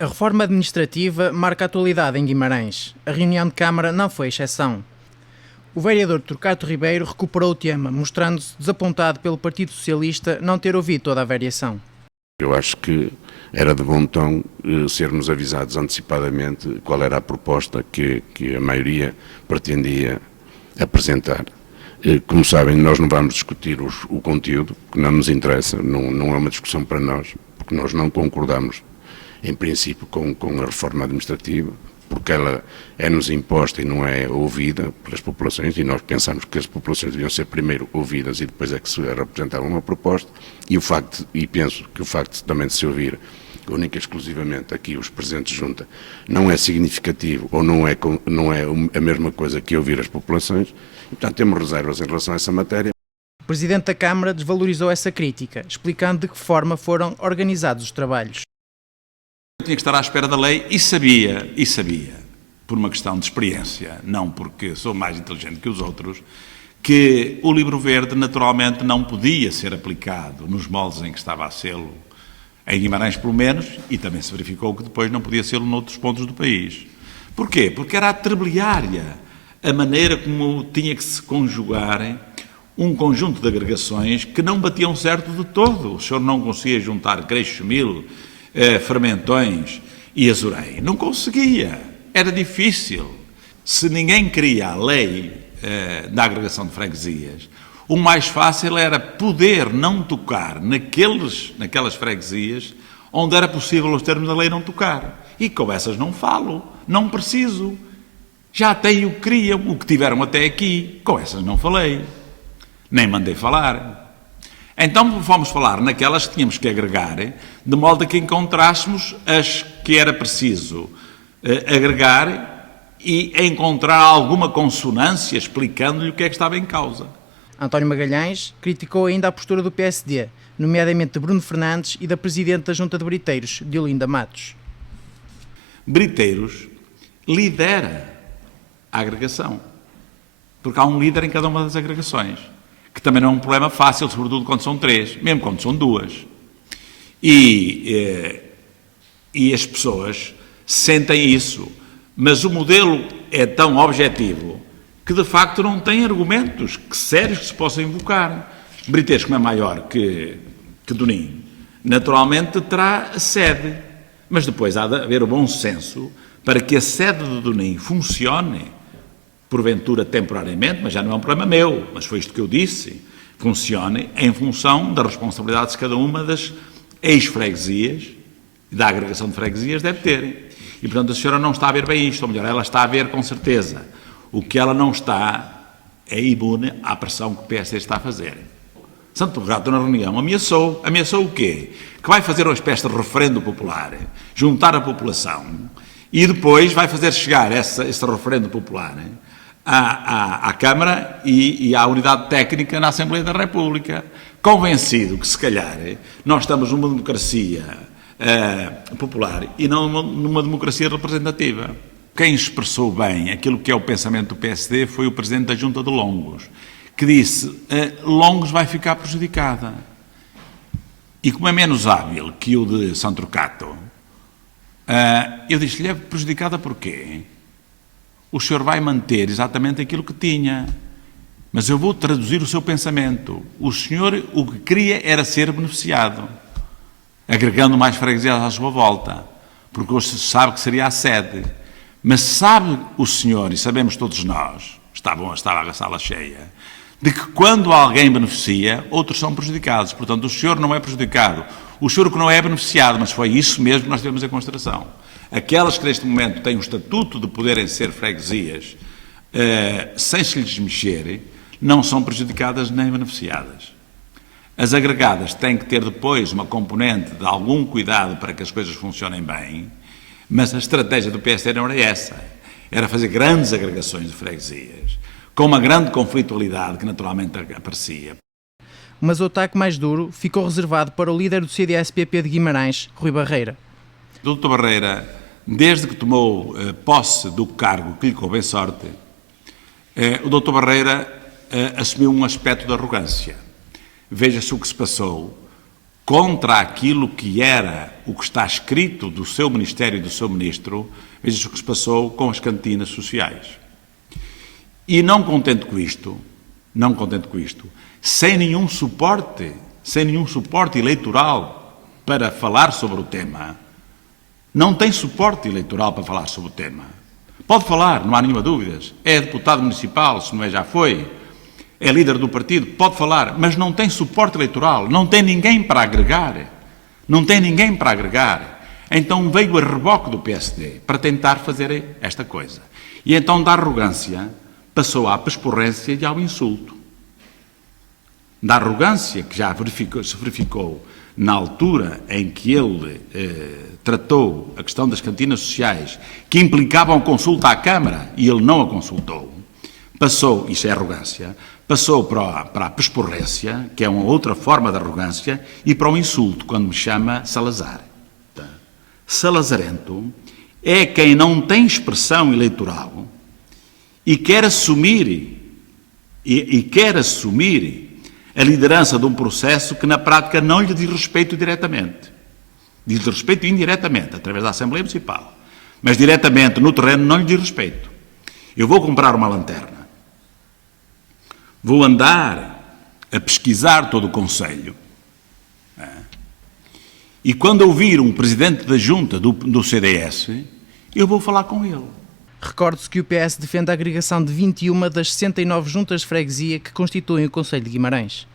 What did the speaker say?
A reforma administrativa marca a atualidade em Guimarães. A reunião de Câmara não foi exceção. O vereador Torquato Ribeiro recuperou o tema, mostrando-se desapontado pelo Partido Socialista não ter ouvido toda a variação. Eu acho que era de bom tom sermos avisados antecipadamente qual era a proposta que a maioria pretendia apresentar. Como sabem, nós não vamos discutir o conteúdo, que não nos interessa, não é uma discussão para nós, porque nós não concordamos, em princípio, com a reforma administrativa, porque ela é-nos imposta e não é ouvida pelas populações, e nós pensamos que as populações deviam ser primeiro ouvidas e depois é que se representava uma proposta, e penso que o facto também de se ouvir única e exclusivamente aqui os presentes de junta não é significativo ou não é a mesma coisa que ouvir as populações, e portanto temos reservas em relação a essa matéria. O Presidente da Câmara desvalorizou essa crítica, explicando de que forma foram organizados os trabalhos. Eu tinha que estar à espera da lei e sabia, por uma questão de experiência, não porque sou mais inteligente que os outros, que o livro verde naturalmente não podia ser aplicado nos moldes em que estava a sê-lo, em Guimarães pelo menos, e também se verificou que depois não podia ser noutros pontos do país. Porquê? Porque era atrabiliária a maneira como tinha que se conjugar um conjunto de agregações que não batiam certo de todo. O senhor não conseguia juntar Creixo-Mil, Fermentões e Azurei. Não conseguia. Era difícil. Se ninguém queria a lei da agregação de freguesias, o mais fácil era poder não tocar naquelas freguesias onde era possível, os termos da lei, não tocar. E com essas não falo, não preciso. Já têm o que queriam, o que tiveram até aqui. Com essas não falei. Nem mandei falar. Então fomos falar naquelas que tínhamos que agregar, de modo a que encontrássemos as que era preciso agregar e encontrar alguma consonância explicando-lhe o que é que estava em causa. António Magalhães criticou ainda a postura do PSD, nomeadamente de Bruno Fernandes e da Presidente da Junta de Briteiros, Diolinda Matos. Briteiros lidera a agregação, porque há um líder em cada uma das agregações, que também não é um problema fácil, sobretudo quando são 3, mesmo quando são 2. E as pessoas sentem isso, mas o modelo é tão objetivo que de facto não tem argumentos sérios que se possam invocar. Briteiros, como é maior que Donim, naturalmente terá a sede, mas depois há de haver o bom senso para que a sede de Donim funcione, porventura temporariamente, mas já não é um problema meu, mas foi isto que eu disse, funcione em função das responsabilidades que cada uma das ex-freguesias e da agregação de freguesias deve ter. E, portanto, a senhora não está a ver bem isto, ou melhor, ela está a ver com certeza. O que ela não está é imune à pressão que o PSD está a fazer. Santo Regato, na reunião, ameaçou o quê? Que vai fazer uma espécie de referendo popular, juntar a população, e depois vai fazer chegar esse referendo popular à Câmara e à unidade técnica na Assembleia da República, convencido que, se calhar, nós estamos numa democracia popular e não numa democracia representativa. Quem expressou bem aquilo que é o pensamento do PSD foi o Presidente da Junta de Longos, que disse, Longos vai ficar prejudicada. E como é menos hábil que o de Santo Torquato, eu disse-lhe, é prejudicada porquê? O senhor vai manter exatamente aquilo que tinha, mas eu vou traduzir o seu pensamento. O senhor o que queria era ser beneficiado, agregando mais freguesias à sua volta, porque hoje sabe que seria a sede. Mas sabe o senhor, e sabemos todos nós, estava a sala cheia, de que quando alguém beneficia, outros são prejudicados. Portanto, o senhor não é prejudicado. O senhor que não é beneficiado, mas foi isso mesmo que nós tivemos em consideração. Aquelas que neste momento têm o estatuto de poderem ser freguesias, sem se lhes mexer, não são prejudicadas nem beneficiadas. As agregadas têm que ter depois uma componente de algum cuidado para que as coisas funcionem bem, mas a estratégia do PSD não era essa. Era fazer grandes agregações de freguesias, com uma grande conflitualidade que naturalmente aparecia. Mas o ataque mais duro ficou reservado para o líder do CDS-PP de Guimarães, Rui Barreira. O Dr. Barreira, desde que tomou posse do cargo que lhe coube em sorte, o Dr. Barreira assumiu um aspecto de arrogância. Veja-se o que se passou contra aquilo que era o que está escrito do seu Ministério e do seu Ministro, veja o que se passou com as cantinas sociais. E não contente com isto, sem nenhum suporte eleitoral para falar sobre o tema, não tem suporte eleitoral para falar sobre o tema. Pode falar, não há nenhuma dúvida. É deputado municipal, se não é já foi, é líder do partido, pode falar, mas não tem suporte eleitoral, não tem ninguém para agregar. Então veio a reboque do PSD para tentar fazer esta coisa. E então da arrogância passou à pesporrência e ao insulto. Da arrogância, que já se verificou na altura em que ele tratou a questão das cantinas sociais, que implicavam consulta à Câmara, e ele não a consultou, passou, isso é arrogância, passou para a pesporrência, que é uma outra forma de arrogância, e para o insulto, quando me chama Salazar. Salazarento é quem não tem expressão eleitoral e quer assumir a liderança de um processo que na prática não lhe diz respeito diretamente. Diz respeito indiretamente, através da Assembleia Municipal. Mas diretamente no terreno não lhe diz respeito. Eu vou comprar uma lanterna. Vou andar a pesquisar todo o concelho. E quando eu vir um presidente da junta do CDS, eu vou falar com ele. Recorde-se que o PS defende a agregação de 21 das 69 juntas de freguesia que constituem o Concelho de Guimarães.